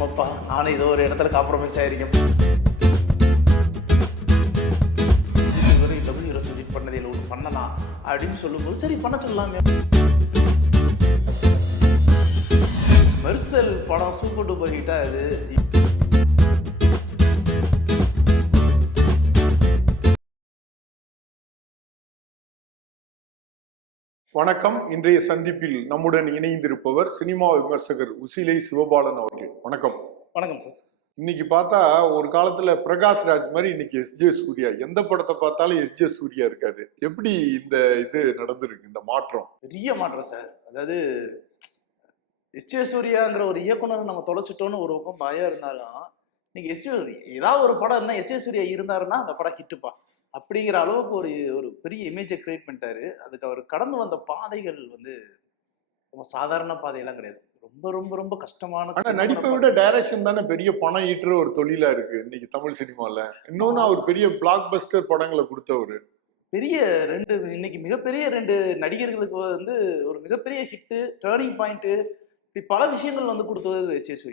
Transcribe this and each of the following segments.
ஆமாப்பா நானும் ஏதோ ஒரு இடத்துல காம்ப்ரமைஸ் ஆயிருக்கேன் இதுவரை டபுள் ஹீரோ பண்ணதில் ஒன்று பண்ணலாம் அப்படின்னு சொல்லும்போது சரி பண்ண சொல்லலாமே மெர்சல் படம் சூப்பர் டூப்பர் ஹிட்டாக இது வணக்கம். இன்றைய சந்திப்பில் நம்முடன் இணைந்திருப்பவர் சினிமா விமர்சகர் உசிலை சிவபாலன் அவர்கள். வணக்கம். வணக்கம் சார். இன்னைக்கு பார்த்தா ஒரு காலத்துல பிரகாஷ் ராஜ் மாதிரி இன்னைக்கு எஸ். ஜே. சூர்யா. எந்த படத்தை பார்த்தாலும் எஸ். ஜே. சூர்யா இருக்காரு. எப்படி இந்த இது நடந்திருக்கு இந்த மாற்றம்? பெரிய மாற்றம் சார். அதாவது எஸ். ஜே. சூர்யாங்கிற ஒரு இயக்குனரை நம்ம தொலைச்சிட்டோன்னு ஒரு பக்கம் பயம் இருந்தாலும் இன்னைக்கு எஸ். ஜே. ஏதாவது ஒரு படம் இருந்தால் எஸ். ஜே. சூர்யா இருந்தாருன்னா அந்த படம் ஹிட்டுப்பா அப்படிங்கிற அளவுக்கு ஒரு ஒரு பெரிய இமேஜை கிரியேட் பண்ணிட்டாரு. அதுக்கு அவர் கடந்து வந்த பாதைகள் வந்து ரொம்ப சாதாரண பாதையெல்லாம் கிடையாது. ரொம்ப ரொம்ப ரொம்ப கஷ்டமான ஆனா நடிப்பை விட டைரக்ஷன் தானே பெரிய பணம் ஈட்டுற ஒரு தொழிலா இருக்கு இன்னைக்கு தமிழ் சினிமால. இன்னொன்னு அவர் பெரிய பிளாக் பஸ்டர் படங்களை கொடுத்தவர். பெரிய ரெண்டு இன்னைக்கு மிகப்பெரிய ரெண்டு நடிகர்களுக்கு வந்து ஒரு மிகப்பெரிய ஹிட்டு டேர்னிங் பாயிண்ட்டு இப்படி பல விஷயங்கள் வந்து கொடுத்தது எஸ்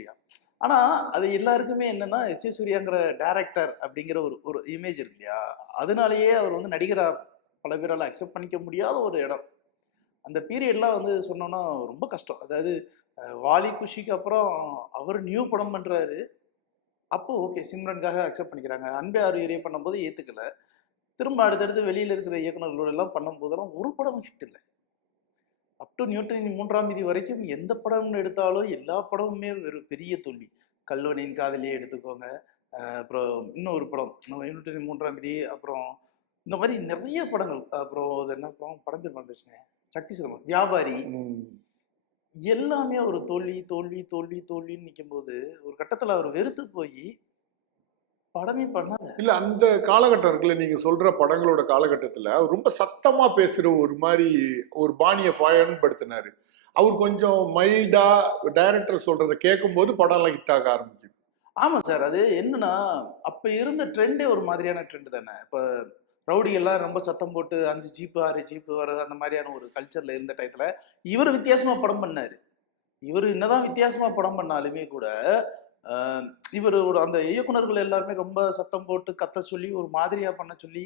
ஆனால் அது எல்லாருக்குமே என்னன்னா எஸ் ஏ சூர்யாங்கிற டேரக்டர் அப்படிங்கிற ஒரு ஒரு இமேஜ் இருக்கு இல்லையா? அதனாலேயே அவர் வந்து நடிகராக பல பேரால் அக்செப்ட் பண்ணிக்க முடியாத ஒரு இடம். அந்த பீரியட்லாம் வந்து சொன்னோம்னா ரொம்ப கஷ்டம். அதாவது வாலி குஷிக்கு அப்புறம் அவர் நியூ படம் பண்ணுறாரு அப்போ ஓகே சிம்ரனுக்காக அக்செப்ட் பண்ணிக்கிறாங்க. அன்பே ஆறு பண்ணும்போது ஏற்றுக்கலை திரும்ப அடுத்தடுத்து வெளியில் இருக்கிற இயக்குனர்களோட எல்லாம் பண்ணும்போதெல்லாம் ஒரு படம் ஹிட் இல்லை. அப் டு நியூட்டன் மூன்றாம் விதி வரைக்கும் எந்த படம் எடுத்தாலும் எல்லா படமுமே ஒரு பெரிய தோல்வி. கல்வனின் காதலியே எடுத்துக்கோங்க. அப்புறம் இன்னொரு படம் நம்ம நியூட்டன் மூன்றாம் விதி அப்புறம் இந்த மாதிரி நிறைய படங்கள். அப்புறம் அது என்ன படம்? படம் பேர் வந்துச்சுங்க சக்தி சிதம்பரம் வியாபாரி எல்லாமே ஒரு தோல்வி தோல்வி தோல்வி தோல்வின்னு நிக்கும்போது ஒரு கட்டத்துல அவர் வெறுத்து போய் படமே பண்ணல. இல்ல அந்த காலகட்டம் இருக்குல்ல நீங்க சொல்ற படங்களோட காலகட்டத்துல ரொம்ப சத்தமா பேசுற ஒரு மாதிரி ஒரு பாணியை பயன்படுத்தினாரு. அவர் கொஞ்சம் மைல்டா டைரக்டர் சொல்றதை கேட்கும்போது படம்லாம் ஹிட் ஆக ஆரம்பிக்குது. ஆமா சார் அது என்னன்னா அப்ப இருந்த ட்ரெண்டே ஒரு மாதிரியான ட்ரெண்ட் தானே. இப்ப ரவுடி எல்லாம் ரொம்ப சத்தம் போட்டு அஞ்சு ஜீப்பு ஆறு ஜீப்பு வர்றது அந்த மாதிரியான ஒரு கல்ச்சர்ல இருந்த டயத்துல இவர் வித்தியாசமா படம் பண்ணாரு. இவர் என்னதான் வித்தியாசமா படம் பண்ணாலுமே கூட இவரோட அந்த இயக்குனர்கள் எல்லாருமே ரொம்ப சத்தம் போட்டு கத்த சொல்லி ஒரு மாதிரியா பண்ண சொல்லி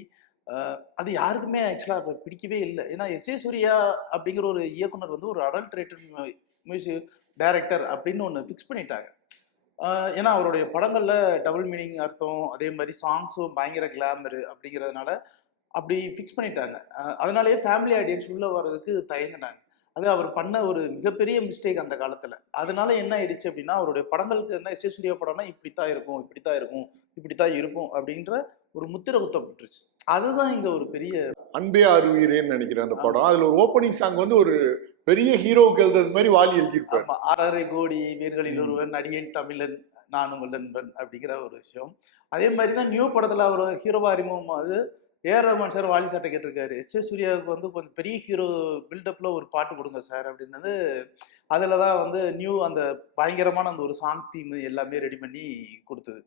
அது யாருக்குமே ஆக்சுவலாக பிடிக்கவே இல்லை. ஏன்னா எஸ் ஏ சூர்யா அப்படிங்கிற ஒரு இயக்குனர் வந்து ஒரு அடல்ட்ரேட்டட் மியூசிக் டைரக்டர் அப்படின்னு ஒன்று ஃபிக்ஸ் பண்ணிட்டாங்க. ஏன்னா அவருடைய படங்களில் டபுள் மீனிங் அர்த்தம் அதே மாதிரி சாங்ஸும் பயங்கர கிளாமரு அப்படிங்கிறதுனால அப்படி ஃபிக்ஸ் பண்ணிட்டாங்க. அதனாலேயே ஃபேமிலி ஆடியன்ஸ் உள்ளே வர்றதுக்கு தயங்கினாங்க. அது அவர் பண்ண ஒரு மிகப்பெரிய மிஸ்டேக் அந்த காலத்துல. அதனால என்ன ஆயிடுச்சு அப்படின்னா அவருடைய படங்களுக்கு என்ன எஸ் சூர்யா படம்னா இப்படித்தான் இருக்கும் இப்படித்தான் இருக்கும் இப்படித்தான் இருக்கும் அப்படின்ற ஒரு முத்திரை குத்தப்பட்டுருச்சு அதுதான் இங்க ஒரு பெரிய அன்பே ஆறுவீரேன்னு நினைக்கிறேன் அந்த படம். அதுல ஒரு ஓப்பனிங் சாங் வந்து ஒரு பெரிய ஹீரோக்கு எழுதுறது மாதிரி வாலி எழுதியிருப்பாரு. ஆறரை கோடி வீர்களில். ஒருவன் நடிகன் தமிழன் நான் உங்கள் நண்பன் அப்படிங்கிற ஒரு விஷயம். அதே மாதிரி தான் நியூ படத்துல அவர் ஹீரோவா அறிமுகம் அது ஏஆர் ரஹ்மான் சார் வாலி சாட்டை கேட்டிருக்காரு. எஸ். ஏ சூர்யாவுக்கு வந்து கொஞ்சம் பெரிய ஹீரோ பில்டப்பில் ஒரு பாட்டு கொடுங்க சார் அப்படின்னது அதில் தான் வந்து நியூ அந்த பயங்கரமான அந்த ஒரு சாங் தீம் எல்லாமே ரெடி பண்ணி கொடுத்தது.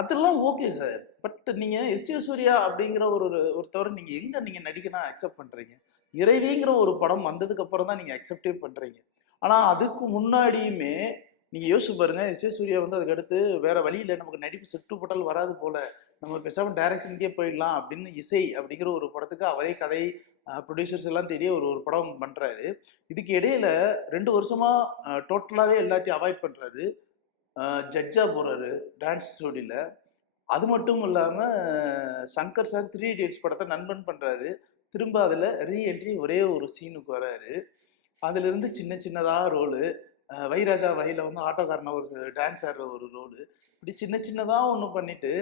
அதெல்லாம் ஓகே சார். பட் நீங்கள் எஸ். ஜே. சூர்யா அப்படிங்கிற ஒரு ஒருத்தவரை நீங்கள் எங்கே நீங்கள் நடிக்கணும் அக்செப்ட் பண்ணுறீங்க இறைவிங்கிற ஒரு படம் வந்ததுக்கு அப்புறம் தான் நீங்கள் அக்செப்டே பண்ணுறீங்க ஆனால் அதுக்கு முன்னாடியுமே நீங்கள் யோசிச்சு பாருங்க எஸ். ஏ சூர்யா வந்து அதுக்கு அடுத்து வேற வழியில் நமக்கு நடிப்பு செட்டுப்பட்டல் வராது போல. நம்ம பேசாமல் டைரக்ஷனுக்கே போயிடலாம் அப்படின்னு இசை அப்படிங்கிற ஒரு படத்துக்கு அவரே கதை ப்ரொடியூசர்ஸ் எல்லாம் தேடி ஒரு ஒரு படம் பண்ணுறாரு இதுக்கு இடையில ரெண்டு வருஷமா டோட்டலாகவே எல்லாத்தையும் அவாய்ட் பண்ணுறாரு ஜட்ஜாக போகிறாரு டான்ஸ் ஸ்டோடியில் அது மட்டும் இல்லாமல் சங்கர் சார் த்ரீ இடியட்ஸ் படத்தை நண்பன் பண்ணுறாரு திரும்ப அதில் ரீஎன்ட்ரி ஒரே ஒரு சீனுக்கு வராரு. அதுலேருந்து சின்ன சின்னதாக ரோலு வைராஜா வகையில் வந்து ஆட்டோக்காரன ஒரு டான்ஸ் ஆடுற ஒரு ரோலு இப்படி சின்ன சின்னதாக ஒன்று பண்ணிட்டு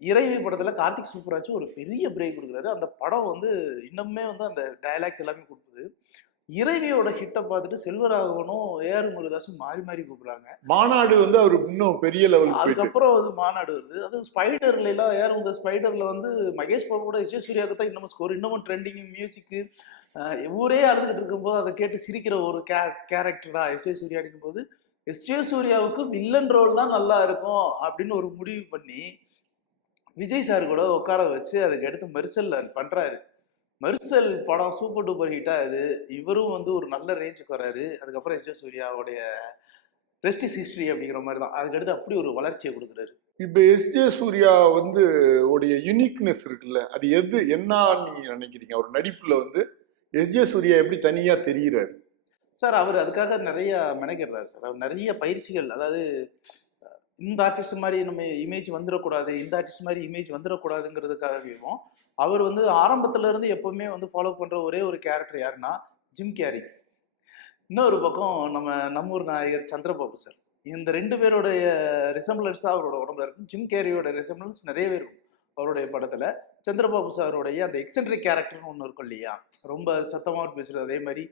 இறைவி படத்துல கார்த்திக் சூப்பராஜ் ஒரு பெரிய பிரேக் கொடுக்குறாரு. அந்த படம் வந்து இன்னுமே வந்து அந்த டயலாக்ஸ் எல்லாமே கொடுக்குது. இறைவியோட ஹிட்டை பார்த்துட்டு செல்வராகவனும் ஏஆர் முருதாசும் மாறி மாறி கூப்பிடுறாங்க. மாநாடு வந்து அவர் இன்னும் பெரிய போயிட்டு. அதுக்கப்புறம் வந்து மாநாடு வருது. அது ஸ்பைடர்ல எல்லாம் ஏறும் இந்த ஸ்பைடர்ல வந்து மகேஷ் பாபு கூட விஜய் சூர்யாவுக்கு தான் இன்னமும் ஸ்கோர் இன்னமும் ட்ரெண்டிங் மியூசிக்கு ஊரே அழுதுகிட்டு இருக்கும்போது அதை கேட்டு சிரிக்கிற ஒரு கே கேரக்டரா எஸ் ஏ சூர்யா அடிக்கும்போது எஸ் ஜே சூர்யாவுக்கு வில்லன் ரோல் தான் நல்லா இருக்கும் அப்படின்னு ஒரு முடிவு பண்ணி விஜய் சார் கூட உட்கார வச்சு அதுக்கு அடுத்து மெர்சல் பண்றாரு. மெர்சல் படம் சூப்பர் டூப்பர் ஹிட்டா இது. இவரும் வந்து ஒரு நல்ல ரேஞ்சுக்கு வராரு. அதுக்கப்புறம் எஸ் ஜே சூர்யாவுடைய ரெஸ்ட் இஸ் ஹிஸ்டரி அப்படிங்கிற மாதிரி தான். அதுக்கடுத்து அப்படி ஒரு வளர்ச்சியை கொடுக்குறாரு. இப்ப எஸ் ஜே சூர்யா வந்து உடைய யுனிக்னஸ் இருக்குல்ல அது எது என்ன நீங்க நினைக்கிறீங்க? அவர் நடிப்புல வந்து எஸ் ஜே சூர்யா எப்படி தனியா தெரியுறாரு? சார் அவர் அதுக்காக நிறைய மெனக்கிடுறாரு சார். அவர் நிறைய பயிற்சிகள் அதாவது இந்த ஆர்டிஸ்ட் மாதிரி நம்ம இமேஜ் வந்துடக்கூடாது இந்த ஆர்டிஸ்ட் மாதிரி இமேஜ் வந்துடக்கூடாதுங்கிறதுக்காகவும் அவர் வந்து ஆரம்பத்துல இருந்து எப்பவுமே வந்து ஃபாலோ பண்ற ஒரே ஒரு கேரக்டர் யாருன்னா ஜிம் கேரி இன்னொரு பக்கம் நம்ம நம்மூர் நாயகர் சந்திரபாபு சார் இந்த ரெண்டு பேருடைய ரிசம்பிளன்ஸ் தான் அவரோட உடம்புல இருக்கும். ஜிம் கேரியோட ரிசம்பிளன்ஸ் நிறையவே இருக்கும். அவருடைய படத்துல சந்திரபாபு சாருடைய அந்த எக்ஸென்ட்ரிக் கேரக்டர்னு ஒன்று இருக்கும் இல்லையா? ரொம்ப சத்தமாக பேசுறது அதே மாதிரி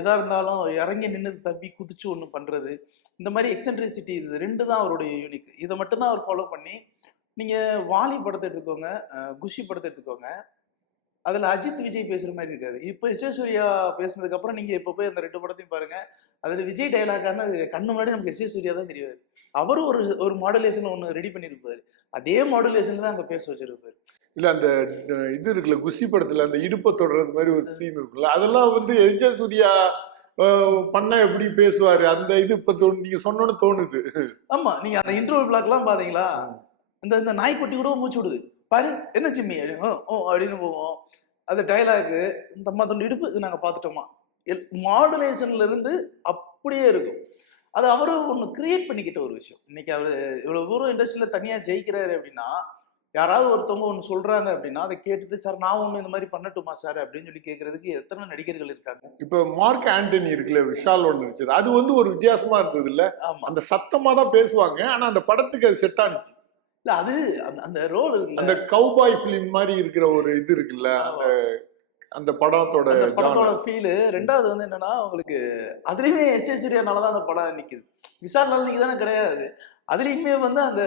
எதா இருந்தாலும் இறங்கி நின்று தப்பி குதிச்சு ஒன்று பண்றது இந்த மாதிரி எக்ஸென்ட்ரிசிட்டி இது ரெண்டு தான் அவருடைய யூனிக் இதை மட்டும்தான் அவர் ஃபாலோ பண்ணி நீங்க வாலி படத்தை எடுத்துக்கோங்க குஷி படத்தை எடுத்துக்கோங்க. அதுல அஜித் விஜய் பேசுற மாதிரி இருக்காது. இப்போ சூர்யா பேசுனதுக்கு அப்புறம் நீங்க இப்போ போய் அந்த ரெண்டு படத்தையும் பாருங்க. அதுல விஜய் டைலாக்கான கண்ணு முன்னாடி நமக்கு எஸ் சூர்யா தான் தெரியாது அவரும் ஒரு ஒரு மாடுலேஷன் ஒன்று ரெடி பண்ணியிருப்பாரு அதே மாடுலேஷன் தான் அங்க பேச வச்சிருப்பாரு. இல்ல அந்த இது இருக்குல்ல குஷி படத்துல அந்த இடுப்பை தொடர்றது மாதிரி ஒரு சீன் இருக்குல்ல அதெல்லாம் வந்து எஸ் ஜே சூர்யா பண்ணா எப்படி பேசுவாரு? அந்த இது இப்ப தோணு- நீங்க சொன்னோன்னு தோணுது. ஆமா நீங்க அந்த இன்டர்வல் பிளாக்லாம் பாத்தீங்களா? இந்த இந்த நாய்க்குட்டி கூட மூச்சு விடுது. பாரு என்ன சிம்மி அப்படின்னு ஓ, அப்படின்னு போவோம். அந்த டைலாக் இந்த அம்மா தொண்டு இடுப்பு இது நாங்க பார்த்துட்டோமா மாடுலேஷன்ல இருந்து அப்படியே இருக்கும். அது அவரு ஒன்று கிரியேட் பண்ணிக்கிட்ட ஒரு விஷயம். இன்னைக்கு அவரு இவ்வளவு தூரம் இண்டஸ்ட்ரியில தனியா ஜெயிக்கிறாரு அப்படின்னா யாராவது ஒருத்தவங்க ஒன்று சொல்றாங்க அப்படின்னா அதை கேட்டுட்டு சார் நான் ஒன்று இந்த மாதிரி பண்ணட்டுமா சார்? அப்படின்னு சொல்லி கேட்கறதுக்கு எத்தனை நடிகர்கள் இருக்காங்க? இப்ப மார்க் ஆண்டனி இருக்குல்ல விஷாலோட நடிச்சது. அது வந்து ஒரு வித்தியாசமா இருந்தது இல்ல அந்த சத்தமா தான் பேசுவாங்க. ஆனா அந்த படத்துக்கு அது செட் ஆனிச்சு. இல்ல அது அந்த- அந்த ரோல் அந்த கவுபாய் பிலிம் மாதிரி இருக்கிற ஒரு இது இருக்குல்ல அந்த அந்த படத்தோட. படத்தோட ஃபீலு ரெண்டாவது வந்து என்னன்னா உங்களுக்கு அதுலயுமே எஸ் ஏ சூர்யானால தான் அந்த படம் நிக்குது. விசால் நாள் தானே கிடையாது. அதுலயுமே வந்து அந்த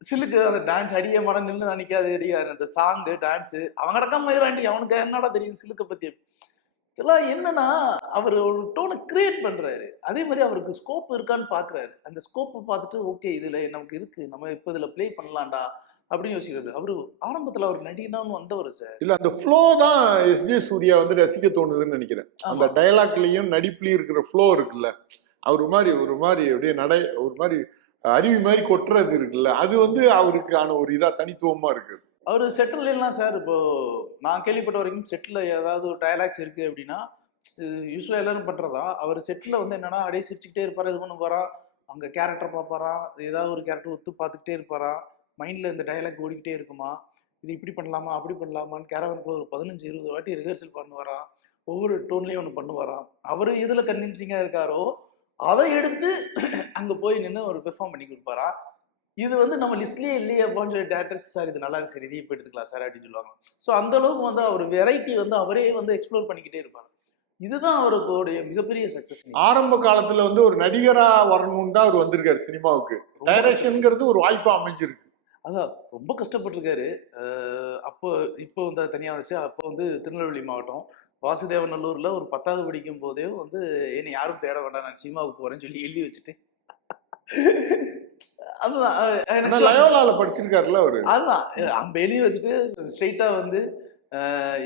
சிலுக்கு அந்த டான்ஸ் அடிய மடம் நின்று நினைக்காது அடிக்காது அந்த சாங்கு டான்ஸ் அவங்க அடக்கம் மயிராண்டி அவனுக்கு என்னடா தெரியும் சிலுக்க பத்தி? இதெல்லாம் என்னன்னா அவர் ஒரு டோனை கிரியேட் பண்றாரு. அதே மாதிரி அவருக்கு ஸ்கோப் இருக்கான்னு பாக்குறாரு. அந்த ஸ்கோப்பை பார்த்துட்டு ஓகே இதுல நமக்கு இருக்கு. நம்ம இப்போ இதுல ப்ளே பண்ணலாம்டா. அப்படின்னு யோசிக்கிறாரு அவரு ஆரம்பத்துல அவர் நடிகனான்னு வந்தவர் சார் இல்ல அந்த ஃப்ளோ தான் எஸ் ஜே சூர்யா வந்து ரசிக்க தோணுதுன்னு நினைக்கிறேன். அந்த. டைலாக்லயும் நடிப்புலயும் இருக்கிற ஃப்ளோ இருக்குல்ல. அவர் மாதிரி ஒரு மாதிரி அப்படியே நடை ஒரு மாதிரி அருவி மாதிரி கொட்டுறது இருக்குல்ல. அது வந்து அவருக்கான ஒரு இதா தனித்துவமா இருக்கு. அவர் செட்டில் எல்லாம் சார் இப்போ நான் கேள்விப்பட்ட வரைக்கும் செட்டில் ஏதாவது டயலாக்ஸ் இருக்கு அப்படின்னா யூஸ்வலாக எல்லாரும் பண்றதா? அவர் செட்டில் வந்து என்னன்னா அப்படியே சிரிச்சுக்கிட்டே இருப்பாரு இது பண்ண போறான் அங்க கேரக்டர் பார்ப்பாராம் ஏதாவது ஒரு கேரக்டர் ஒத்து பார்த்துக்கிட்டே இருப்பாராம் மைண்ட்ல இந்த டயலாக் ஓடிக்கிட்டே இருக்குமா? இது இப்படி பண்ணலாமா? அப்படி பண்ணலாமான்னு கேரவனுக்குள்ள ஒரு பதினஞ்சு இருபது வாட்டி ரிஹர்சல் பண்ணுவாராம். ஒவ்வொரு டோன்லயும் ஒன்று பண்ணுவாராம். அவர் எதுல கன்வின்சிங்கா இருக்காரோ அதை எடுத்து அங்க போய் நின்று ஒரு பெர்ஃபார்ம் பண்ணி கொடுப்பாரா இது வந்து நம்ம லிஸ்ட்லயே இல்லையே அப்படின்னு சொல்லி டேரக்டர்ஸ் சார் இது நல்லா இருக்கு சரி. இதையும் இப்போ எடுத்துக்கலாம் சார் அப்படின்னு சொல்லுவாங்க. ஸோ அந்த அளவுக்கு வந்து அவர் வெரைட்டி வந்து அவரே வந்து எக்ஸ்ப்ளோர் பண்ணிக்கிட்டே இருப்பார். இதுதான் அவருடைய மிகப்பெரிய சக்சஸ் ஆரம்ப காலத்துல வந்து ஒரு நடிகரா வரணும்னு தான் அவர் வந்திருக்காரு சினிமாவுக்கு. டைரக்ஷன்ங்கிறது ஒரு வாய்ப்பா அமைஞ்சிருக்கு. அதான் ரொம்ப கஷ்டப்பட்டிருக்காரு. அப்போ இப்போ வந்து தனியாக வச்சு அப்போ வந்து திருநெல்வேலி மாவட்டம் வாசுதேவநல்லூர்ல ஒரு பத்தாவது படிக்கும் போதே வந்து என்னை யாரும் தேட வேண்டாம் நான் சினிமாவுக்கு போறேன்னு சொல்லி எழுதி வச்சுட்டு அதுதான். படிச்சிருக்காருல்ல அவரு? அதுதான். எழுதி வச்சுட்டு ஸ்ட்ரைட்டா வந்து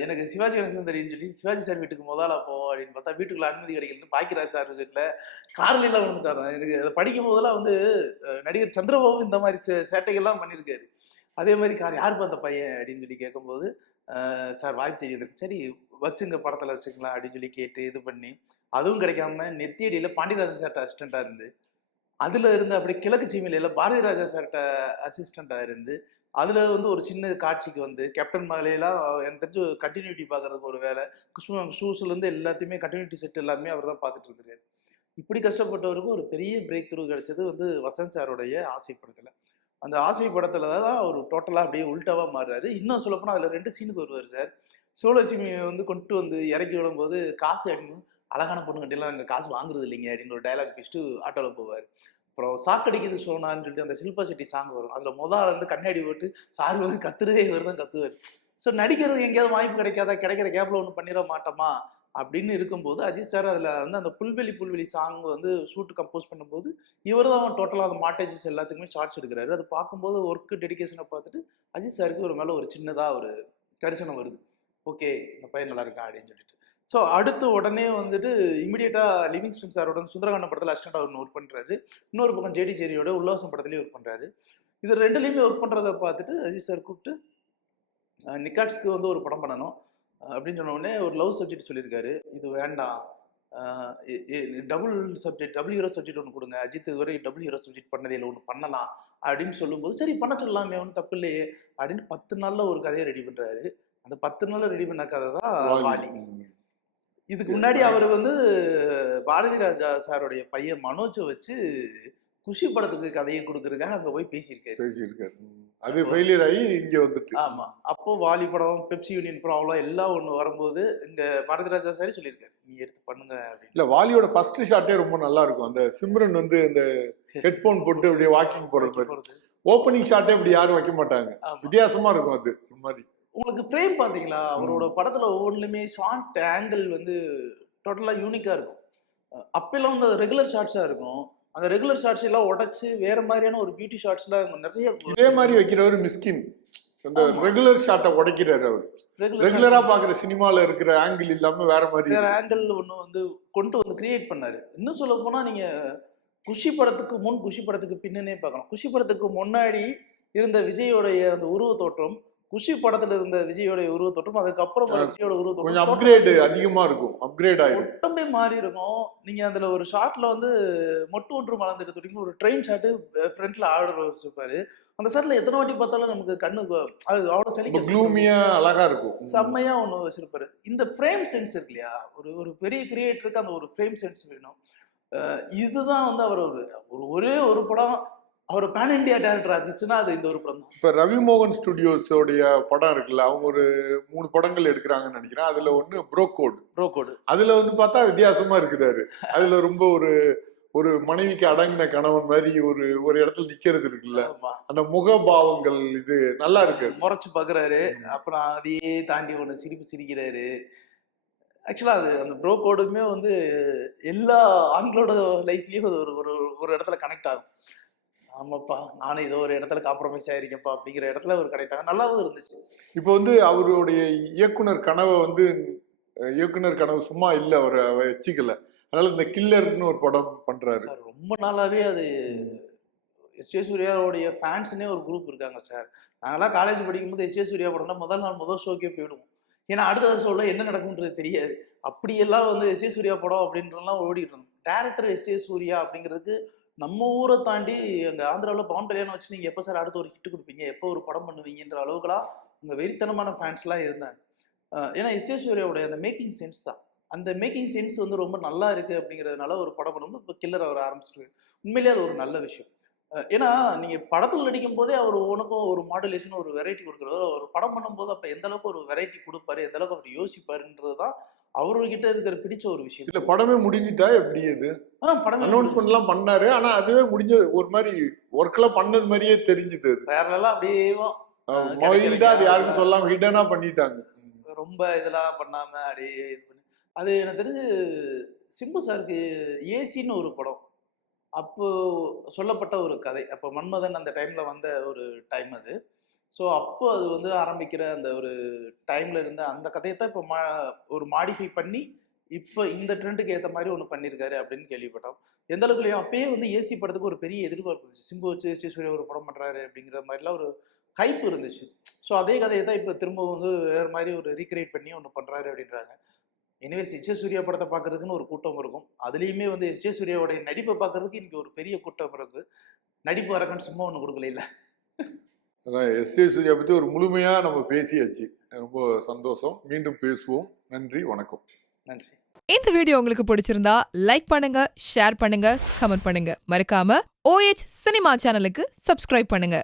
எனக்கு சிவாஜி கணேசன் தெரியும் சொல்லி சிவாஜி சார் வீட்டுக்கு முதல்ல போவோம் அப்படின்னு பார்த்தா வீட்டுக்குள்ள அனுமதி கிடைக்கலன்னு பாக்கியராஜ் சார் வீட்டில் கார்ல எல்லாம் வந்துட்டாரான் எனக்கு அதை படிக்கும் போதெல்லாம் வந்து நடிகர் சந்திரபாபு இந்த மாதிரி சே- சேட்டைகள்லாம் பண்ணியிருக்காரு. அதே மாதிரி கார் யார் பார்த்த பையன் அப்படின்னு சொல்லி கேட்கும்போது சார் வாய்ப்பு தெரியுது. சரி வச்சுங்க படத்தில் வச்சுக்கலாம் அப்படின்னு சொல்லி கேட்டு இது பண்ணி அதுவும் கிடைக்காம நெத்தியடியில பாண்டியராஜன் சார்ட்ட அசிஸ்டண்டா இருந்து அதுல இருந்து அப்படி கிழக்கு சீமையில பாரதி ராஜா சார்ட்ட அசிஸ்டண்டா இருந்து அதுல வந்து ஒரு சின்ன காட்சிக்கு வந்து கேப்டன் மகளையெல்லாம் எனக்கு தெரிஞ்சு கண்டினியூட்டி பார்க்கறதுக்கு ஒரு வேலை. குஷ்மா ஷூஸ்ல இருந்து எல்லாத்தையுமே கண்டினியூட்டி செட் எல்லாமே அவர் தான் பார்த்துட்டு இருக்காரு இப்படி கஷ்டப்பட்டவருக்கு ஒரு பெரிய பிரேக் த்ரூ கிடைச்சது வந்து வசந்த் சாருடைய ஆசை படத்துல. அந்த ஆசை படத்துல தான் அவர் டோட்டலா அப்படியே உல்ட்டாவாக மாறுறாரு. இன்னும் சொல்லப்போனா அதுல ரெண்டு சீனுக்கு வருவார் சார். சிவலட்சுமியை வந்து கொண்டு வந்து இறக்கி விடும்போது காசு அப்படின்னு அழகான பொண்ணுகிட்டலாம் நாங்கள் காசு வாங்குறது இல்லைங்க அப்படின்னு ஒரு டைலாக் பேசிட்டு ஆட்டோவில் போவார். அப்புறம் சாக்கடிக்குது சோனான்னு சொல்லிட்டு அந்த சில்பா செட்டி சாங் வரும். அதில் முதல்ல இருந்து கண்ணாடி போட்டு சார் வரும் கத்துறதே இவர் தான் கத்துவார். ஸோ நடிக்கிறது எங்கேயாவது வாய்ப்பு கிடைக்காதா? கிடைக்கிற கேப்ல ஒன்று பண்ணிட மாட்டோமா? அப்படின்னு இருக்கும்போது அஜித் சார் அதில் வந்து அந்த புல்வெளி புல்வெளி சாங் வந்து ஷூட் கம்போஸ் பண்ணும்போது இவர் தான் டோட்டலாக அந்த மாட்டேஜஸ் எல்லாத்துக்குமே சார்ஜ் எடுக்கிறாரு. அது பார்க்கும்போது ஒர்க்கு டெடிகேஷனை பார்த்துட்டு அஜித் சாருக்கு ஒரு மேலே ஒரு சின்னதாக ஒரு கரிசனம் வருது. ஓகே இந்த பையன் நல்லா இருக்கான் அப்படின்னு சொல்லிட்டு. ஸோ அடுத்து உடனே வந்துட்டு இமிடியேட்டா லிவிங்ஸ்டன் சாரோட சுந்தரகாண்டம் படத்தில் அசிஸ்டன்ட் அவர் ஒர்க் பண்றாரு. இன்னொரு பக்கம் ஜேடி சேரியோட உல்லாசம் படத்துலயும் ஒர்க் பண்றாரு. இது ரெண்டுலேயுமே ஒர்க் பண்றத பார்த்துட்டு அஜித் சார் கூப்பிட்டு நிக்காட்ஸ்க்கு வந்து ஒரு படம் பண்ணணும். அப்படின்னு சொன்ன உடனே ஒரு லவ் சப்ஜெக்ட் சொல்லியிருக்காரு. இது வேண்டாம். Double subject double hero subject ஒன்று கொடுங்க. அஜித் இதுவரை டபுள் ஹீரோ சப்ஜெக்ட் பண்ணதே இல்லை ஒன்று பண்ணலாம் அப்படின்னு சொல்லும்போது சரி பண்ண சொல்லலாமே ஒன்றும் தப்பு இல்லையே அப்படின்னு பத்து நாள்ல ஒரு கதையை ரெடி பண்றாரு. அந்த பத்து நாள்ல ரெடி பண்ண கதை தான் வாலி. இதுக்கு முன்னாடி அவர் வந்து பாரதி ராஜா சாருடைய பையன் மனோஜை வச்சு குஷி படத்துக்கு கதையை கொடுக்கறதுக்காக அங்க போய் பேசியிருக்காரு. பேசியிருக்காரு. அது ஃபெயிலியர் ஆகி இங்க வந்துட்டு. ஆமா. அப்போ வாலி படம் பெப்சி யூனியன் ப்ராப்ளம் எல்லாம் ஒண்ணு வரும்போது இங்க பாரதி ராஜா சாரே சொல்லியிருக்காரு. நீ எடுத்து பண்ணுங்க இல்ல வாலியோட ஃபர்ஸ்ட் ஷாட்டே ரொம்ப நல்லா இருக்கும் அந்த சிம்ரன் வந்து அந்த ஹெட்போன் போட்டு அப்படியே வாக்கிங் போறது. ஓப்பனிங் ஷாட்டே இப்படி யாரும் வைக்க மாட்டாங்க. வித்தியாசமா இருக்கும் அது மாதிரி. உங்களுக்கு ஃப்ரேம் பாத்தீங்களா அவரோட படத்துல ஒவ்வொன்றுமே ஷார்ட் ஆங்கிள் வந்து டோட்டலா யூனிக்கா இருக்கும். அப்பெல்லாம் வந்து ரெகுலர் ஷார்ட்ஸா இருக்கும். அந்த ரெகுலர் ஷார்ட்ஸ் எல்லாம் உடைச்சு வேற மாதிரியான ஒரு பியூட்டி ஷார்ட்ஸ்லாம் நிறைய இதே மாதிரி வைக்கிறவர் மிஸ்கின் அந்த. ரெகுலர் ஷாட்டை உடைக்கிறாரு அவர். ரெகுலர் ரெகுலரா பாக்குற சினிமால இருக்கிற ஆங்கிள் இல்லாம வேற மாதிரி வேற. ஆங்கிள் ஒன்று வந்து கொண்டு வந்து கிரியேட் பண்ணாரு. இன்னும் சொல்ல போனா நீங்க குஷி படத்துக்கு முன் குஷி படத்துக்கு பின்னனே பார்க்கலாம். குஷி படத்துக்கு முன்னாடி இருந்த விஜயோடைய அந்த உருவ தோற்றம் குஷி படத்துல இருந்த விஜயோடைய உருவ தோற்றம் அதுக்கப்புறம் விஜயோட உருவ கொஞ்சம் அப்கிரேடு அதிகமா இருக்கும். அப்கிரேட் ஆயிடும். ஒட்டமே மாறி இருக்கும். நீங்க அதுல ஒரு ஷாட்ல வந்து மொட்டு ஒன்று மலர்ந்துட்டு துடிக்கும் ஒரு ட்ரெயின் ஷாட்டு ஃப்ரண்ட்ல ஆர்டர் வச்சிருப்பாரு. அந்த ஷாட்ல எத்தனை வாட்டி பார்த்தாலும் நமக்கு கண்ணு அது அவ்வளவு ரொம்ப சலிக்க க்ளூமியா அழகா இருக்கும். செம்மையா ஒண்ணு வச்சிருப்பாரு. இந்த ஃப்ரேம் சென்ஸ் இருக்கு இல்லையா? ஒரு ஒரு பெரிய கிரியேட்டருக்கு அந்த ஒரு ஃப்ரேம் சென்ஸ் வேணும். இதுதான் வந்து அவர் ஒரு ஒரே ஒரு படம் அவர் பேன் இண்டியா டேரக்டர் ஆக்குச்சுன்னா அது இந்த ஒரு படம் இப்ப ரவி மோகன் ஸ்டுடியோஸோடைய படம் இருக்குல்ல அவங்க ஒரு மூணு படங்கள் எடுக்கிறாங்கன்னு நினைக்கிறேன். அதுல ஒண்ணு ப்ரோ கோட் ப்ரோ கோடு அதுல வந்து பார்த்தா வித்தியாசமா இருக்கிறாரு. அதுல ரொம்ப ஒரு ஒரு மனைவிக்கு அடங்கின கணவன் மாதிரி ஒரு ஒரு இடத்துல நிக்கிறது இருக்குல்ல. அந்த முகபாவங்கள் இது நல்லா இருக்கு. முறைச்சு பாக்குறாரு. அப்புறம் அதையே தாண்டி ஒண்ணு சிரிப்பு சிரிக்கிறாரு. ஆக்சுவலா அது அந்த ப்ரோ கோடுமே வந்து எல்லா ஆண்களோட லைஃப்லயும் அது ஒரு ஒரு ஒரு இடத்துல கனெக்ட் ஆகும். ஆமாப்பா நானும் ஏதோ ஒரு இடத்துல காம்ப்ரமைஸ் ஆயிருக்கேன்ப்பா அப்படிங்கிற இடத்துல கனெக்ட் ஆகும் நல்லாவும் இருந்துச்சு. இப்போ வந்து அவருடைய இயக்குனர் கனவை வந்து இயக்குனர் கனவு சும்மா இல்ல அவர் அவர் வச்சுக்கல. அதனால இந்த கில்லர்னு ஒரு படம் பண்றாரு. சார் ரொம்ப நாளாவே அது எஸ் ஏ சூர்யாவுடைய ஃபேன்ஸ்னே ஒரு குரூப் இருக்காங்க சார். நாங்களாம் காலேஜ் படிக்கும்போது எஸ் ஏ சூர்யா படம்னா முதல் நாள் முதல் ஷோக்கே போயிடுவோம். ஏன்னா அடுத்த ஷோல என்ன நடக்கும்ன்றது தெரியாது. அப்படியெல்லாம் வந்து எஸ் ஏ சூர்யா படம் அப்படின்றலாம் ஓடிட்டு இருந்தோம் டேரக்டர் எஸ் ஏ சூர்யா அப்படிங்கிறதுக்கு நம்ம ஊரை தாண்டி அங்கே ஆந்திராவில் பவன் கல்யாணம் வச்சு நீங்கள் எப்போ சார் அடுத்து ஒரு ஹிட் கொடுப்பீங்க? எப்போ ஒரு படம் பண்ணுவீங்கன்ற அளவுக்குலாம் உங்கள் வெறித்தனமான ஃபேன்ஸ்லாம் இருந்தாங்க ஏன்னா எஸ் அந்த மேக்கிங் சென்ஸ் தான். அந்த மேக்கிங் சென்ஸ் வந்து ரொம்ப நல்லா இருக்குது அப்படிங்கிறதுனால ஒரு படம் பண்ணும்போது இப்போ கில்லர் அவர் ஆரம்பிச்சிருக்கு உண்மையிலேயே அது ஒரு நல்ல விஷயம். ஏன்னா நீங்கள் படத்தில் நடிக்கும் போதே அவர் உனக்கும் ஒரு மாடுலேஷன் ஒரு வெரைட்டி கொடுக்குறதோ ஒரு படம் பண்ணும்போது அப்போ எந்த அளவுக்கு ஒரு வெரைட்டி கொடுப்பாரு எந்த அளவுக்கு அவர் யோசிப்பாருன்றது தான் அவர்கிட்ட இருக்கிற பிடிச்ச ஒரு விஷயம். இல்ல படமே முடிஞ்சிட்டா எப்படி இது? படமே அனௌன்ஸ்மெண்ட் எல்லாம் பண்ணாரு. ஆனா அதுவே முடிஞ்ச ஒரு மாதிரி ஒர்க் எல்லாம் பண்ணது மாதிரியே தெரிஞ்சுது வேறெல்லாம் அப்படியே மொயில்டா அது யாருக்கும் சொல்லாம ஹிடனா பண்ணிட்டாங்க. ரொம்ப இதெல்லாம் பண்ணாம அப்படியே இது பண்ணி. அது எனக்கு தெரிஞ்சு சிம்பு சாருக்கு ஏசின்னு ஒரு படம். அப்போ சொல்லப்பட்ட ஒரு கதை. அப்போ மன்மதன் அந்த டைம்ல வந்த ஒரு டைம் அது. ஸோ அப்போ அது வந்து ஆரம்பிக்கிற அந்த ஒரு டைம்ல இருந்த அந்த கதையை தான் இப்போ மா ஒரு மாடிஃபை பண்ணி இப்போ இந்த ட்ரெண்டுக்கு ஏற்ற மாதிரி ஒன்று பண்ணியிருக்காரு அப்படின்னு கேள்விப்பட்டோம். எந்த அளவுக்கு இல்லையோ அப்பயே வந்து ஏசி படத்துக்கு ஒரு பெரிய எதிர்பார்ப்பு இருந்துச்சு. சிம்பு வச்சு எஸ் ஒரு படம் பண்ணுறாரு அப்படிங்கிற மாதிரிலாம் ஒரு ஹைப் இருந்துச்சு. ஸோ அதே கதையை தான் இப்போ திரும்ப வந்து வேறு மாதிரி ஒரு ரீக்ரியேட் பண்ணி ஒன்று பண்ணுறாரு அப்படின்றாங்க. எனிவேஸ் எஸ் சூர்யா படத்தை பார்க்கறதுக்குன்னு ஒரு கூட்டம் இருக்கும். அதுலேயுமே வந்து எஸ் சூர்யாவுடைய நடிப்பை பார்க்கறதுக்கு இன்னைக்கு ஒரு பெரிய கூட்டம் இருக்குது நடிப்பு வரக்குன்னு சும்மா ஒன்று கொடுக்கல அதான் எஸ் ஏ சூர்யா பத்தி ஒரு முழுமையா நம்ம பேசியாச்சு. ரொம்ப சந்தோஷம். மீண்டும் பேசுவோம். நன்றி வணக்கம். நன்றி. இந்த வீடியோ உங்களுக்கு பிடிச்சிருந்தா லைக் பண்ணுங்க ஷேர் பண்ணுங்க கமெண்ட் பண்ணுங்க. மறக்காம ஓஎச் சினிமா சேனலுக்கு சப்ஸ்கிரைப் பண்ணுங்க.